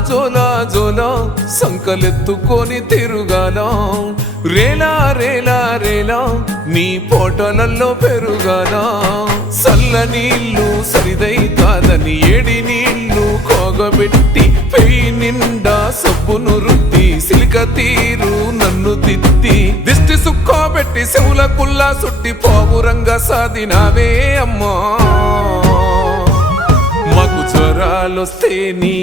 జోలా జోలా సంకలెత్తుకొని తిరుగాల రేలా రేలా రేలా నీ పోటలల్లో పెరుగాల సల్ల నీళ్ళు సరిదై కాదని ఏడి నీళ్ళు కోగబెట్టి పెయి నిండా సబ్బును రుద్ది సిలిక తీరు నన్ను తిత్తి దిష్టి సుక్కోబెట్టి చెవుల కుల్లా సుట్టి పావురంగా సాదినావే అమ్మా మాకు జ్వరాలొస్తే నీ